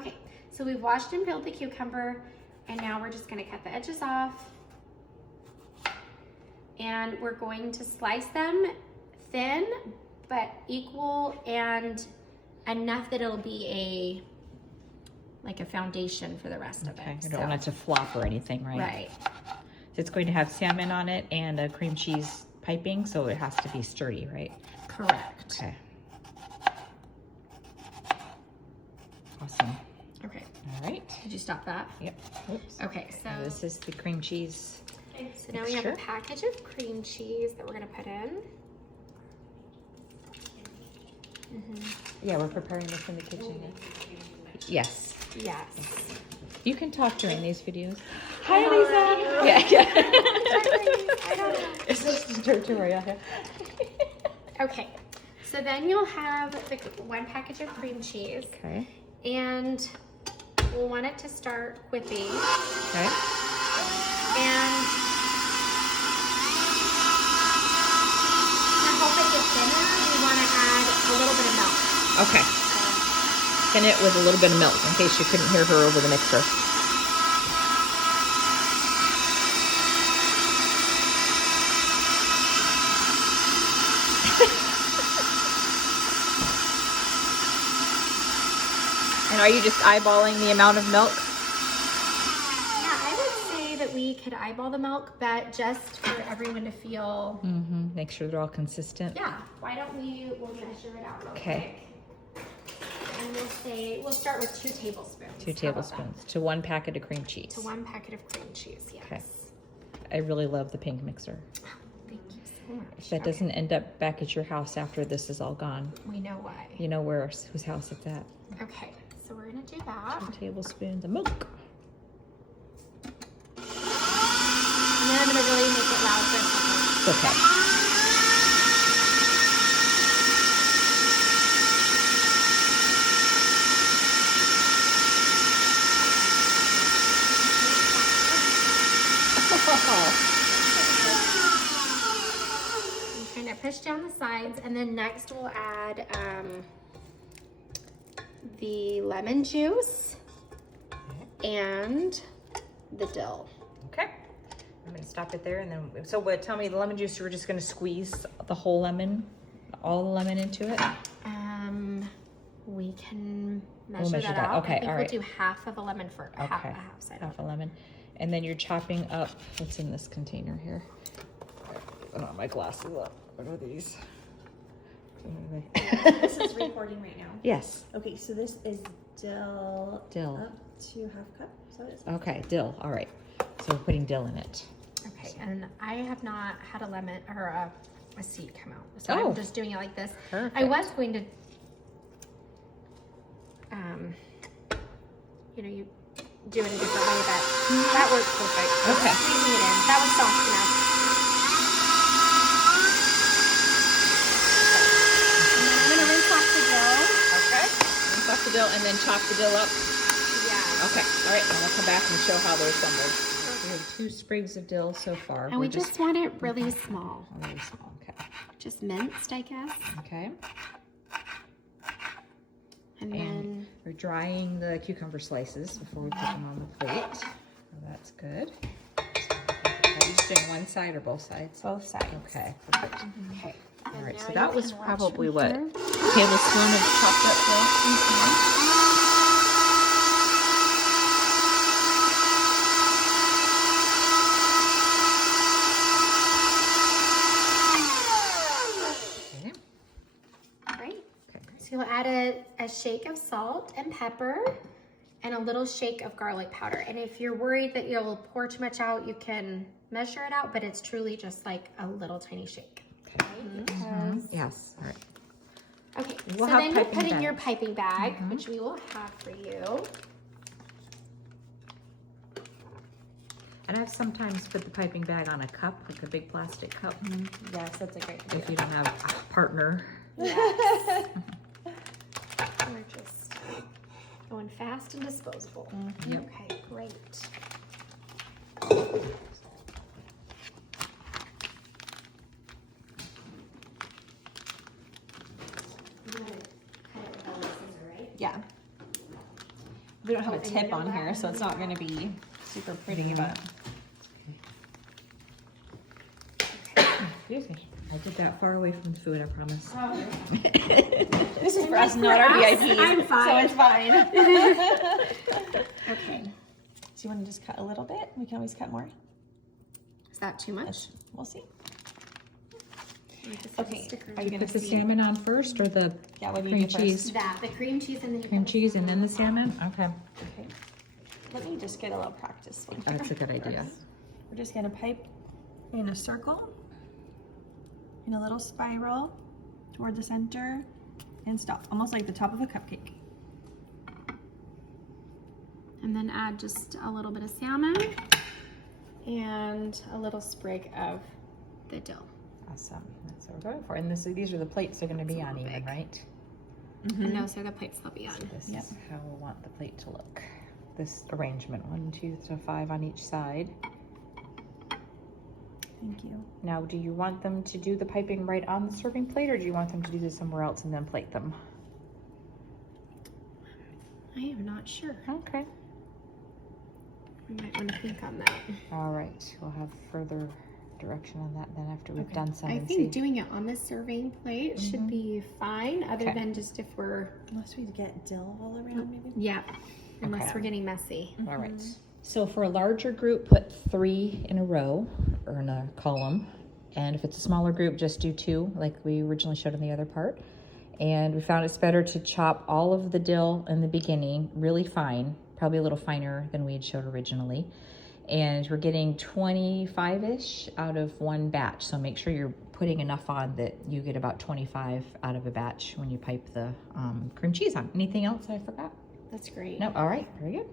Okay, so we've washed and peeled the cucumber, and now we're just gonna cut the edges off. And we're going to slice them thin, but equal and enough that it'll be like a foundation for the rest of it. I don't want it to flop or anything, right? Right. So it's going to have salmon on it and a cream cheese piping, so it has to be sturdy, right? Correct. Okay. Awesome. Okay. All right. Did you stop that? Yep. Oops. Okay, so Now this is the cream cheese. so now we have a package of cream cheese that we're gonna put in. Yeah, we're preparing this in the kitchen. Yes. Yes. You can talk during these videos. Hi, Lisa. Yeah. I don't know. It's just a tutorial here. Okay, so then you'll have the 1 package of cream cheese. Okay. And we'll want it to start whipping. Okay. And to help it get thinner, we want to add a little bit of milk. Okay. Thin it with a little bit of milk in case you couldn't hear her over the mixer. And are you just eyeballing the amount of milk? Yeah, I would say that we could eyeball the milk, but just for everyone to feel. Mm-hmm. Make sure they're all consistent. Yeah, why don't we'll measure it out real Okay. quick. And we'll start with 2 tablespoons. 2 tablespoons to 1 packet of cream cheese. To 1 packet of cream cheese, yes. Okay. I really love the pink mixer. Thank you so much. If that doesn't end up back at your house after this is all gone, We know why. you know whose house it's at. Okay, so we're gonna do that. 2 tablespoons of milk. And then I'm gonna really make it loud for a second. It's okay. You kind of push down the sides, and then next we'll add the lemon juice and the dill. Okay. I'm gonna stop it there, and then so what? Tell me, the lemon juice. We're just gonna squeeze the whole lemon, all the lemon into it. We can We'll measure that out. Okay, I think all we'll right. do half of a lemon for Okay. half side. Half a lemon, and then you're chopping up. What's in this container here? Oh, my glasses up. What are these? This is recording right now. Yes. Okay, so this is dill. Dill. Up to 1/2 cup. So it's Okay, dill. All right. So we're putting dill in it. okay, and I have not had a lemon or a seed come out, so Oh. I'm just doing it like this. Perfect. I was going to, you do it a different way, but that works perfect. So Okay. squeezing it in. That was soft enough. And then I'm gonna rinse off the dough. Okay. Rinse off the dill and then chop the dill up. Yeah. Okay. All right. And we'll come back and show how they're assembled. We have 2 sprigs of dill so far. And we just want it really small. really small. Okay. Just minced, I guess. Okay. And And then we're drying the cucumber slices before we put them on the plate. So that's good. Are you just doing one side or both sides? both sides. Okay. Perfect. Okay. All right. now So you that was can watch probably from what, here. tablespoon of chopped up dill. Okay. Great. Okay. Great. So you'll add a shake of salt and pepper and a little shake of garlic powder. And if you're worried that you'll pour too much out, you can measure it out, but it's truly just like a little tiny shake. Okay. Because- Yes. All right. Okay, We'll so have then you'll piping put in your bags. piping bag, which we will have for you. And I've sometimes put the piping bag on a cup, like a big plastic cup, Yes, that's a great if you don't have a partner. Yes. We're just going fast and disposable. Yep. Okay, great. Yeah. We don't have a Oh, and tip you know on what? here, so it's not going to be super pretty, but. Excuse me. I did that far away from the food, I promise. This is for us, not our VIPs. I'm fine. So it's fine. Okay. So you want to just cut a little bit? We can always cut more. Is that too much? We'll see. Okay. Are you going to Put the see? salmon on first, or the Yeah, what do you cream do first? cheese? That, the cream cheese and then you Cream put the cheese and then the salmon? Okay. Okay. Let me just get a little practice one here. That's a good idea. We're just going to pipe in a circle, in a little spiral toward the center, and stop, almost like the top of a cupcake. And then add just a little bit of salmon and a little sprig of the dill. Awesome. That's what we're going for. And these are the plates they're going to be on even, big. right? And those are the plates they'll be on. This Yep. is how we'll want the plate to look. This arrangement, 1, 2, 3, 5 on each side. Thank you. Now, do you want them to do the piping right on the serving plate, or do you want them to do this somewhere else and then plate them? I am not sure. Okay. We might want to think on that. All right. We'll have further direction on that then after we've done some I and think see. doing it on the serving plate should be fine, other Okay. than just if we're, Unless we get dill all around, maybe. yeah, unless Okay. we're getting messy. All right. So for a larger group, put 3 in a row or in a column. And if it's a smaller group, just do 2 like we originally showed in the other part. And we found it's better to chop all of the dill in the beginning really fine, probably a little finer than we had showed originally. And we're getting 25-ish out of one batch. So make sure you're putting enough on that you get about 25 out of a batch when you pipe the cream cheese on. Anything else I forgot? That's great. No, all right, very good.